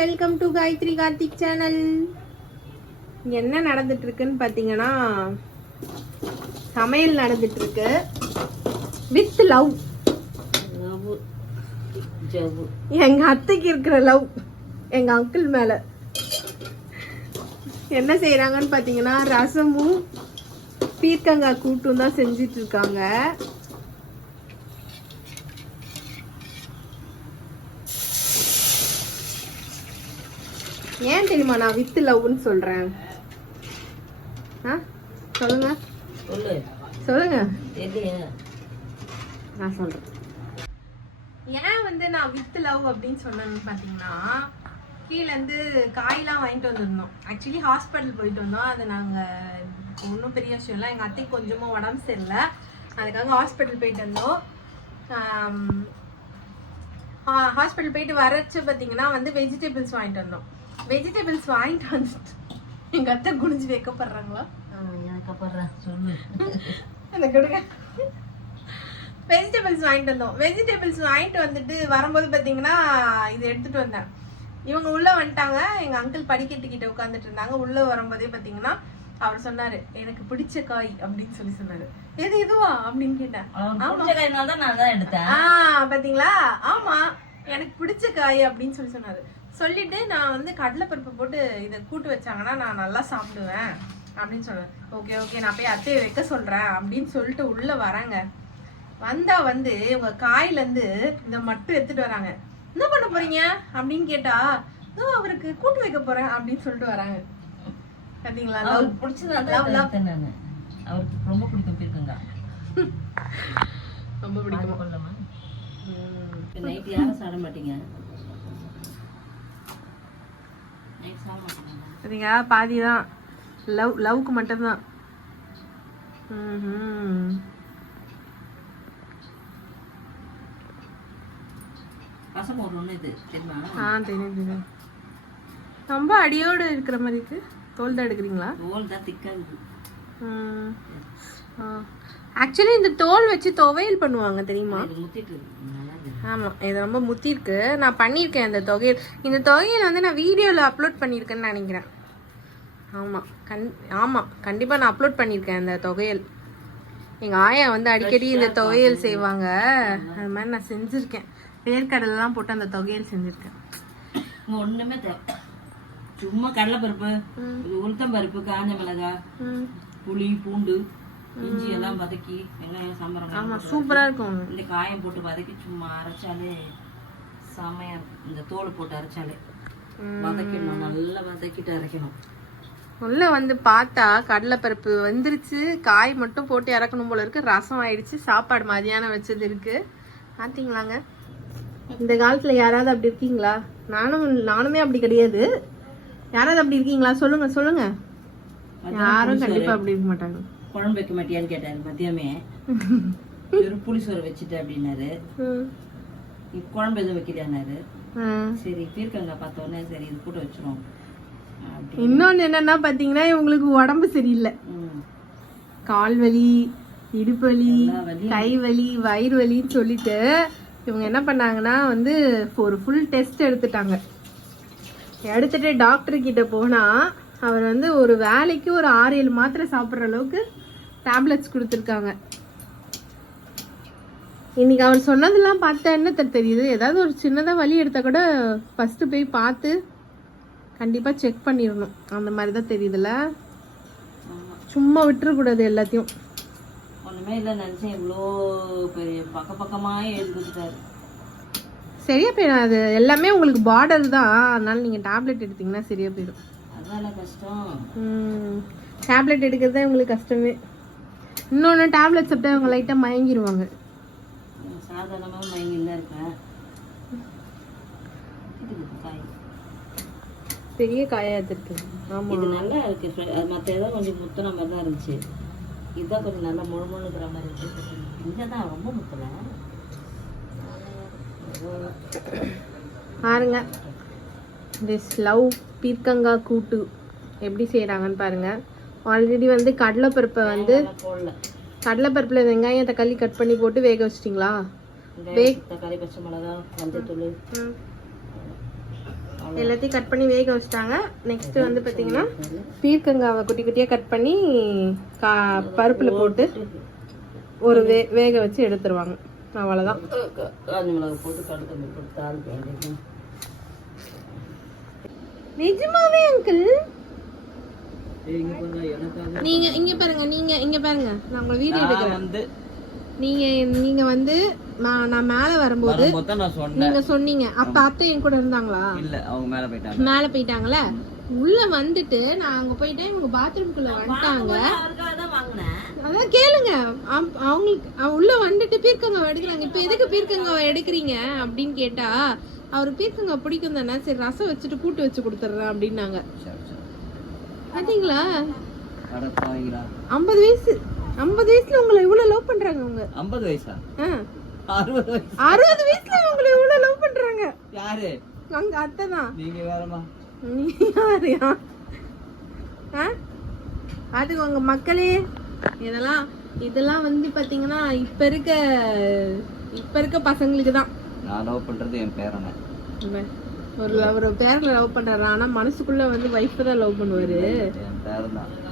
Welcome to Gayathri Karthik channel. என்ன நடந்துட்டு இருக்குன்னு பார்த்தீங்கன்னா சமையல் நடந்துட்டு இருக்கு வித் லவ் எங்க அத்தைக்கு இருக்கிற லவ் எங்க அங்கிள் மேல. என்ன செய்யறாங்கன்னு பார்த்தீங்கன்னா ரசமும் பீர்க்கங்காய் கூட்டும் தான் செஞ்சிட்டு இருக்காங்க ஏன் தெரியுமா நான் வித் லவ்னு சொல்றேன்? ஆ? சொல்லுங்க. சொல்லு. சொல்லுங்க. நான் சொல்றேன். ஏன் வந்து நான் வித் லவ் அப்படின்னு சொன்னேன்னு பார்த்தீங்கன்னா கீழேருந்து காயெல்லாம் வாங்கிட்டு வந்திருந்தோம். ஆக்சுவலி ஹாஸ்பிட்டல் போயிட்டு வந்தோம். அது நாங்கள் ஒன்றும் பெரிய விஷயம் இல்லை. எங்கள் அத்தைக்கு கொஞ்சமாக உடம்பு சரியில்லை. அதுக்காக ஹாஸ்பிட்டல் போயிட்டு வந்தோம். ஹாஸ்பிட்டல் போயிட்டு வரச்சு பார்த்தீங்கன்னா வந்து வெஜிடபிள்ஸ் வாங்கிட்டு வந்தோம். வெஜிடபிள்ஸ் வாங்கிட்டு வந்துட்டு எங்கள் அத்தை குனிஞ்சு வைக்கப்படுறாங்களா? அப்புறம் சொல்லு. எனக்கு கொடுங்க. வெஜிடபிள்ஸ் வாங்கிட்டு வந்தோம். வெஜிடபிள்ஸ் வாங்கிட்டு வந்துட்டு வரும்போது பார்த்தீங்கன்னா இது எடுத்துட்டு வந்தேன். இவங்க உள்ள வந்துட்டாங்க. எங்க அங்கிள் படிக்கட்டு கிட்ட உட்காந்துட்டு இருந்தாங்க. உள்ள வரும்போதே பார்த்தீங்கன்னா அவர் சொன்னாரு எனக்கு பிடிச்ச காய் அப்படின்னு சொல்லி சொன்னாரு. எது இதுவா அப்படின்னு கேட்டேன். அவனுக்கு பிடிச்ச கைனால தான் நான் தான் எடுத்தேன். ஆ பாத்தீங்களா ஆமா. எனக்கு பிடிச்ச காய் அப்படின்னு சொல்லி சொன்னாரு. சொல்லிட்டு நான் வந்து கடலைப்பருப்பு போட்டு இதை கூட்டு வச்சாங்கன்னா நான் நல்லா சாப்பிடுவேன் அப்படின்னு சொன்னேன் ஓகே ஓகே நான் போய் அத்தையை வைக்க சொல்றேன் அப்படின்னு சொல்லிட்டு உள்ள வராங்க. வந்தா வந்து உங்க காயில இருந்து இந்த மட்டும் எடுத்துட்டு வராங்க. என்ன பண்ண போறீங்க அப்படின்னு கேட்டா "இதோ அவருக்கு கூட்டு வைக்க போறேன் அப்படின்னு சொல்லிட்டு வராங்க. love. எடுத்தேன் நான். அவருக்கு ரொம்ப பிடிக்கும் போயிருக்குங்க ரொம்ப பிடிக்குமா கொள்ளமா ம். நைட் யாரும் சாப்பிட மாட்டீங்க? நைட் சாப்பிட மாட்டீங்க சரிங்க பாதி தான் லவ் லவ்க்கு மட்டும்தான். ரசம் ஒரு ஒன்று இது தெரியுமா? ஆ தெரியும் தெரியும். ரொம்ப அடியோடு இருக்கிற மாதிரி இருக்கு தோல் தான் எடுக்கிறீங்களா? தோல் தான் இருக்குது. ஆக்சுவலி இந்த தோல் வச்சு துவையல் பண்ணுவாங்க தெரியுமா? முத்திட்டு ஆமாம் இது ரொம்ப முத்திருக்கு. நான் பண்ணியிருக்கேன் இந்த தொகையல். இந்த தொகையல் வந்து நான் வீடியோவில் அப்லோட் பண்ணியிருக்கேன்னு நினைக்கிறேன். ஆமாம் கண் ஆமாம் கண்டிப்பாக நான் அப்லோட் பண்ணியிருக்கேன் இந்த தொகையல். எங்கள் ஆயா வந்து அடிக்கடி இந்த துவையல் செய்வாங்க. அது மாதிரி நான் செஞ்சுருக்கேன். வேர்க்கடலாம் போட்டு அந்த தொகையல் செஞ்சுருக்கேன். ஒண்ணுமே தேவை சும்மா கடலைப்பருப்பு உளுத்தம் பருப்பு காஞ்ச மிளகாய் ம். புளி பூண்டு இஞ்சி எல்லாம் வதக்கி வெங்காயம் சாம்பார் ஆமாம் சூப்பராக இருக்கும் இந்த காயம் போட்டு வதக்கி சும்மா அரைச்சாலே செமையா இந்த தோல் போட்டு அரைச்சாலே. வதக்கிடணும் நல்லா வதக்கிட்டு அரைக்கணும். உள்ள வந்து பார்த்தா கடலைப்பருப்பு வந்துருச்சு. காய் மட்டும் போட்டு இறக்கணும் போல இருக்கு. ரசம் ஆயிடுச்சு. சாப்பாடு மதியானம் வச்சது இருக்கு. பார்த்தீங்களாங்க இந்த காலத்துல யாராவது அப்படி இருக்கீங்களா? நானும் நானுமே அப்படி கிடையாது. யாராவது அப்படி இருக்கீங்களா? சொல்லுங்க சொல்லுங்க. யாரும் கண்டிப்பா அப்படி இருக்க மாட்டாங்க. குழம்பு வைக்க மாட்டியான்னு கேட்டாரு மதியமே ஒரு புளிசோறு வச்சுட்டு அப்படின்னாரு. குழம்பு எதுவும் வைக்கிறியானாரு ஆ. சரி பீர்க்கங்க பார்த்த உடனே சரி இது கூட வச்சிரும் இன்னொன்னு என்னன்னா பாத்தீங்கன்னா இவங்களுக்கு உடம்பு சரியில்லை. கால் வலி இடுப்பு வலி கை வலி வயிறு வலின்னு சொல்லிட்டு இவங்க என்ன பண்ணாங்கன்னா வந்து ஒரு ஃபுல் டெஸ்ட் எடுத்துட்டாங்க. எடுத்துட்டு டாக்டர் கிட்ட போனா அவர் வந்து ஒரு வேலைக்கு ஒரு ஆறு ஏழு மாத்திரை சாப்பிட்ற அளவுக்கு டேப்லெட்ஸ் கொடுத்துருக்காங்க. இன்னைக்கு அவர் சொன்னதெல்லாம் பார்த்தா என்ன தெரியுது? ஏதாவது ஒரு சின்னதாக வலி எடுத்தா கூட ஃபர்ஸ்ட் போய் பார்த்து கண்டிப்பாக செக் பண்ணிடணும். அந்த மாதிரி தான் தெரியுதுல்ல. சும்மா விட்டுறக்கூடாது எல்லாத்தையும். ஒண்ணுமே இல்லை நினைச்சேன். இவ்வளோ பெரிய பக்க பக்கமா எழுதி கொடுத்துட்டாரு சரியா போயிடும். அது எல்லாமே உங்களுக்கு பார்டர் தான். அதனால நீங்கள் டேப்லெட் எடுத்தீங்கன்னா சரியா போயிடும். அதான கஷ்டம். டேப்லெட் எடுக்கிறது தான் உங்களுக்கு கஷ்டமே. இன்னொன்று டேப்லெட் சாப்பிட்டா அவங்க லைட்டாக மயங்கிடுவாங்க நான் சாதாரணமா மயங்கின்னு தான் இருக்கேன் இது பெரிய காயா எடுத்துருக்கு இது ஆமாம் நல்லா இருக்கு மற்ற ஏதோ கொஞ்சம் முத்தின மாதிரி தான் இருந்துச்சு. இதுதான் கொஞ்சம் நல்லா முழு முழுக்கிற மாதிரி இருக்கு. இங்கே தான் ரொம்ப முத்தல பாருங்க. திஸ் லவ் பீர்க்கங்காய் கூட்டு எப்படி செய்கிறாங்கன்னு பாருங்க. ஆல்ரெடி வந்து கடலைப்பருப்பை வந்து கடலைப்பருப்பில் வெங்காயம் தக்காளி கட் பண்ணி போட்டு வேக வச்சிட்டிங்களா? வெங்காயம், தக்காளி பச்சை மிளகா மஞ்சத்தூள். எல்லாத்தையும் கட் பண்ணி வேக வச்சிட்டாங்க. நெக்ஸ்ட் வந்து பார்த்தீங்கன்னா பீர்க்கங்காவை குட்டி குட்டியாக கட் பண்ணி கா பருப்பில் போட்டு ஒரு வே வேக வச்சு எடுத்துருவாங்க. அவ்வளோதான் நிஜமாவே அங்கிள் நீங்க இங்க பாருங்க நீங்க இங்க பாருங்க. நான் உங்களை வீடியோ எடுக்கிறேன். வந்து நீங்க நீங்க வந்து நான் நான் மேல வரும்போது நீங்க சொன்னீங்க. அப்ப அத்தை என் கூட இருந்தாங்களா? இல்ல அவங்க மேல போயிட்டாங்க. மேல போயிட்டாங்களே உள்ள வந்துட்டு நான் அங்க போயிட்டேன் உங்க பாத்ரூம்குள்ள வந்துட்டாங்க. அதான் கேளுங்க. அம்- அவங்களுக்கு அவ உள்ள வந்துட்டு பீர்க்கங்காய் எடுக்கிறாங்க இப்ப எதுக்கு பீர்க்கங்காய் எடுக்கிறீங்க அப்படின்னு கேட்டா அவர் பீர்க்கங்காய் பிடிக்கும் தானே? சரி ரசம் வச்சுட்டு கூட்டு வச்சு கொடுத்துட்றேன் அப்படின்னாங்க. சரி சரி. பாத்தீங்களா? அட பாவீங்களா ஐம்பது வயசு ஐம்பது வயசுல உங்களை இவ்வளவு லவ் பண்றாங்க அவங்க. ஐம்பது வயசா? ஆ. அறுபது வயசு. அறுபது வயசுல உங்களை இவ்வளவு லவ் பண்றாங்க. யாரு? அங்க அத்தை தான். நீங்க வேறமா நீ யாருயா? அதுக்கு உங்க மக்களே இதெல்லாம் இதெல்லாம் வந்து பாத்தீங்கன்னா இப்ப இருக்க இப்ப இருக்க பசங்களுக்கு தான். நான் லவ் பண்றது என் பேரனை. ஒரு அவர் பேரில் லவ் பண்றாரு. ஆனா மனசுக்குள்ள வந்து ஒய்ஃபை தான் லவ் பண்ணுவாரு. பேர் தான்.